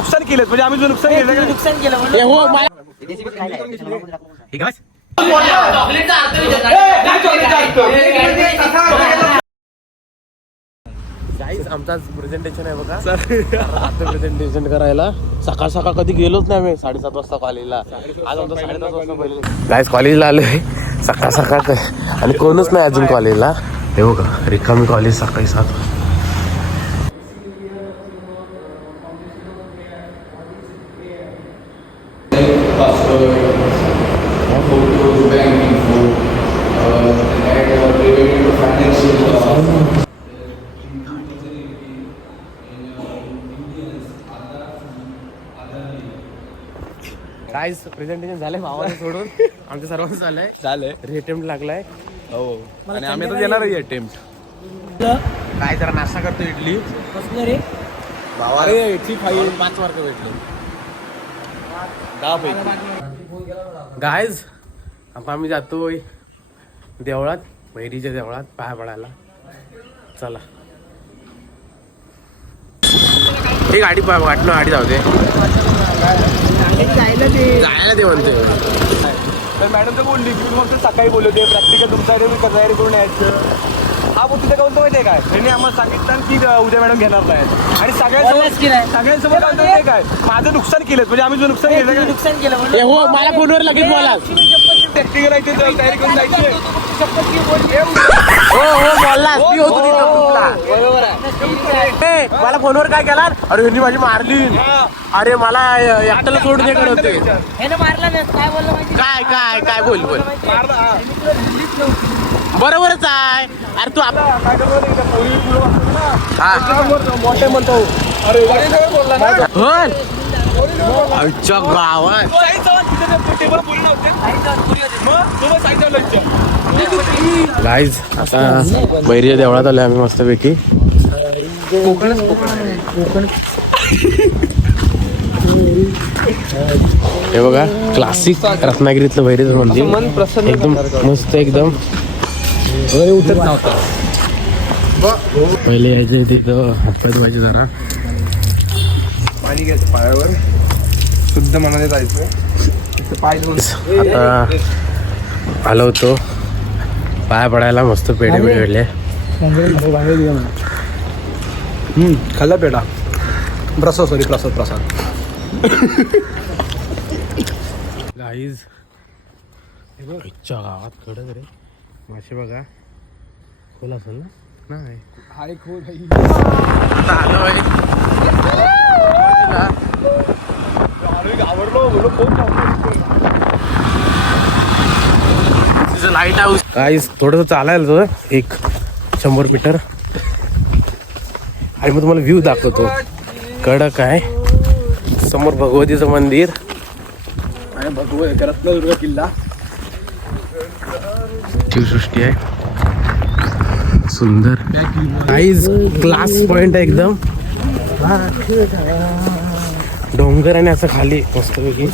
नुकसान केलं म्हणजे आम्ही जो नुकसान केलं नुकसान केलं आमचा प्रेझेंटेशन आहे बघा प्रेझेंटेशन करायला सकाळ सकाळ कधी गेलोच नाही आम्ही 7:30 वाजता कॉलेजला आज आमचं 7:30 वाजता पहिले गाईज कॉलेजला आलोय सकाळ सकाळ आणि कोणच नाही अजून कॉलेजला हे बघा रिकामी कॉलेज सकाळी 7 गाईज प्रेझेंटेशन झालंय भावाला सोडून आमच्या सर्वांचं झालंय रिअटेम्प्ट लागलाय हो आणि आम्ही आता देणार आहे अटेम्प्ट काय जरा नाश्ता करतो इडली कसलं रे भावा 5 मार्क भेटले 10 पैकी गाईज आता आम्ही जातोय देवळात बहिरीच्या देवळात पाया पडायला चला ही गाडी वाटलं गाडी जाऊ दे जायला दे म्हणते तर मॅडम तर बोलली की मग सकाळी बोलवते प्रॅक्टिकल तुमच्या तयारी करून यायचं हा मग तिथे काऊन माहिती आहे काय त्यांनी आम्हाला सांगितलं की उद्या मॅडम घेणार नाही आणि सगळ्यांसमोर माहिती काय माझं नुकसान केलं म्हणजे आम्ही जो नुकसान केलं नुकसान केलं हो मला फोनवर लगेच बोला प्रॅक्टिकल आहे तयारी करून जायची मला फोनवर काय केला अरे यांनी माझी मारली अरे मला एकट्याला सोडून दे होते मारला नाही काय बोललं माहिती काय काय काय बोल बोल बरोबरच आहे अरे तू मोठे म्हणतो अरे बोल आमच्या गावात गाईज आता बैरीच्या देवळात आलोय आम्ही मस्तपैकी हे बघा क्लासिक रत्नागिरीतलं बैरीचं मंदिर एकदम मस्त एकदम उठत नव्हता पहिले यायचे तिथं हातपाय धुवायचे जरा पाणी घ्यायचं पायावर शुद्ध मनाने जायचं पाय धुवून आता आलो होतो पाया पडायला मस्त पेढे भेटले खाल्ला पेढा प्रसाद गाईज गावात कडक रे मासे बघा खोल असेल ना नाही हाय खोल आता आलो लाईट हाऊस गाईज थोडस चालायला 100 मीटर आणि मग तुम्हाला व्ह्यू दाखवतो कडक आहे समोर भगवतीचं मंदिर आणि रत्नदुर्ग किल्ला शिवसृष्टी आहे सुंदर गाईज क्लास पॉइंट आहे एकदम डोंगर आणि असं खाली मस्तपैकी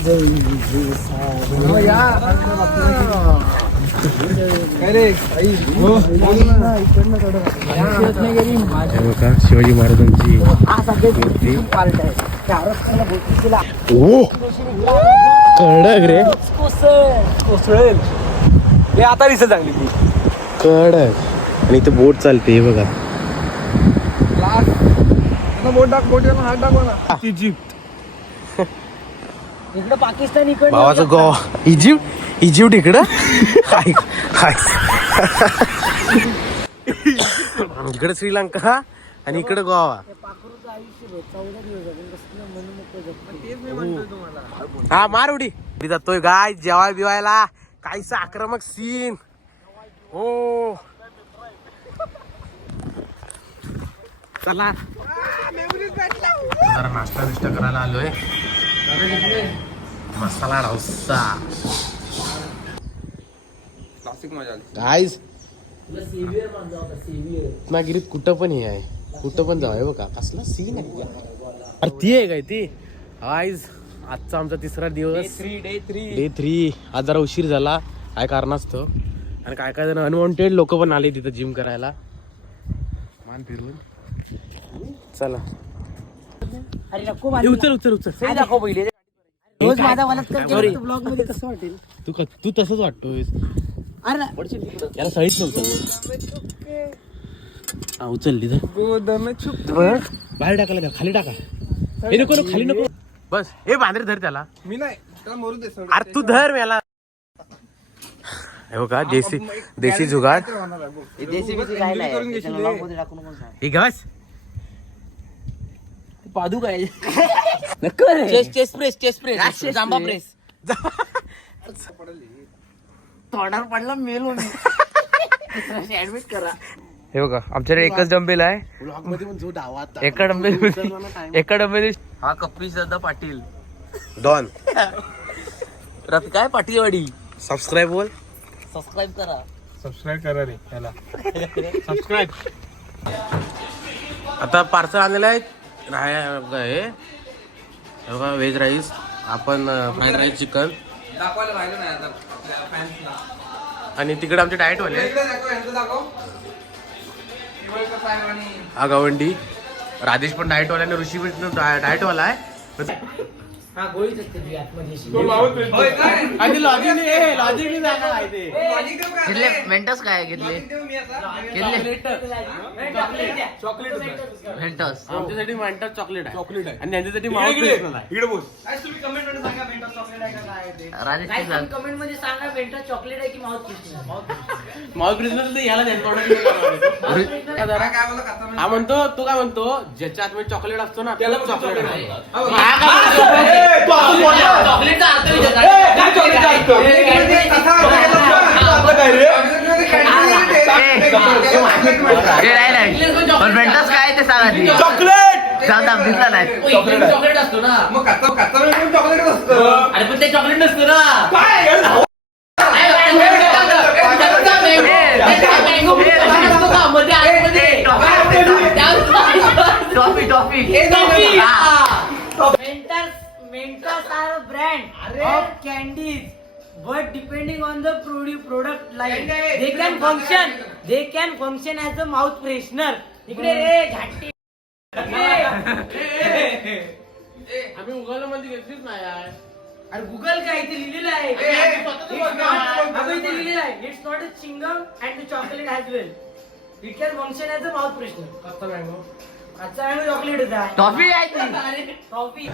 बघा शिवाजी महाराजांची मूर्ती ओ कडक रे कोसळेल हे आता दिसत चांगली ती कडक आणि इथे बोट चालते हे बघा बोट हात टाकवा ना इजिप्त इकडं पाकिस्तान इकडं भावाचं गोवा इजिप्त इकडं इकडे श्रीलंका आणि इकडे गोवा हा मार उडी जातोय गाय जेवाय बिवायला काहीच आक्रमक सीन हो चला जरा नाश्ता बिष्टा करायला आलोय मसाला डोसा क्लासिक मजा आली गाईज रत्नागिरीत कुठं पण हे आहे कुठं पण जाऊ बघा कसला सीन आहे अरे ती आहे काय ती गाईज आजचा आमचा तिसरा दिवस डे 3 आज जरा उशीर झाला काय कारणास्तव आणि काय काय जण अनवॉन्टेड लोक पण आले तिथं जिम करायला मान फिरवून चला अरे नको ए, बांधू. उचल उचल उचल सही दाखव पहिले रोज माझा बलात्कार केला ब्लॉग मध्ये कसं वाटेल? तू तसंच वाटतोयस. अरे याला सहीच नव्हतं. हा उचलली तर बाहेर टाकायला द्या, खाली टाका. हे नको नको, खाली नको. बस हे बांधरे धर त्याला. मी नाही त्याला मरू दे सोड. अरे तू धर मला. हे बघा देशी जुगाड. देशी बिसी काय नाही त्याच्याला ब्लॉग मध्ये टाकू नको सांग. हे घास. पादू काय नको रे. चेस्ट प्रेस जांबा प्रेस तोंडावर पडला मेलो मी. ऍडमिट करा. हे बघा आमच्याकडे एकच डंबेल आहे. ब्लॉग मध्ये पण जो डावा आता. एका डंबेल हा कपिल दादा पाटील डॉन. रफी काय पाटीलवाडी. सबस्क्राईब बोल. सबस्क्राईब करा. सबस्क्राईब करा रे त्याला. सबस्क्राईब. आता पार्सल आलेलं आहे. हे बघा व्हेज राईस, आपण फ्राईड राईस चिकन दाखवायला पाहिजे नाही आता फॅन्सला. आणि तिकडे आमचे डाएट वाले दाखव. हा गवंडी. राजेश पण डाएट वाला आणि ऋषी पण डाएट वाला आहे. हा गोळीच असते ती आतमध्ये. आणि लॉजिकली जागा आहे ते. घेतले मेंटस काय घेतले मेंटस. आमच्यासाठी मेंटस चॉकलेट आहे. चॉकलेट आहे. आणि त्यांच्यासाठी माउथ फ्रेशनर आहे. इकडे बोल. राजेश कमेंट मध्ये सांगा मेंटस चॉकलेट आहे की माउथ फ्रेशनर. माउथ फ्रेशनर तर याला द्या. हा म्हणतो, तू काय म्हणतो, ज्याच्या आतमध्ये चॉकलेट असतो ना त्याला चॉकलेट आहे. चॉकलेटचा अर्थ मेंटस काय ते सांगा. चॉकलेट दिसला नाही. चॉकलेट असतो ना. मग चॉकलेट असतं. अरे पण ते चॉकलेट नसतं ना. Mentos are a brand of candies, but depending on the product line, they can function as a mouth freshener. इकडे रे झाटी. आम्ही उगाला मध्ये घेतलीच नाही यार. अरे गुगल काय इथे लिहिलेलं आहे. इथे लिहिलेलं आहे. It's not a chewing-gum and the chocolate as well. It can function as a mouth freshener. अच्छा चॉकलेट आहे. टॉफी आहे ती. टॉफी.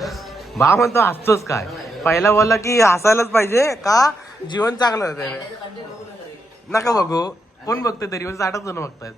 बा म्हणतो हसतोच काय. पहिला बोलला की हसायलाच पाहिजे का जीवन चांगलं होतं. नका बघू. कोण बघतोय तरी 60 जण बघतायत.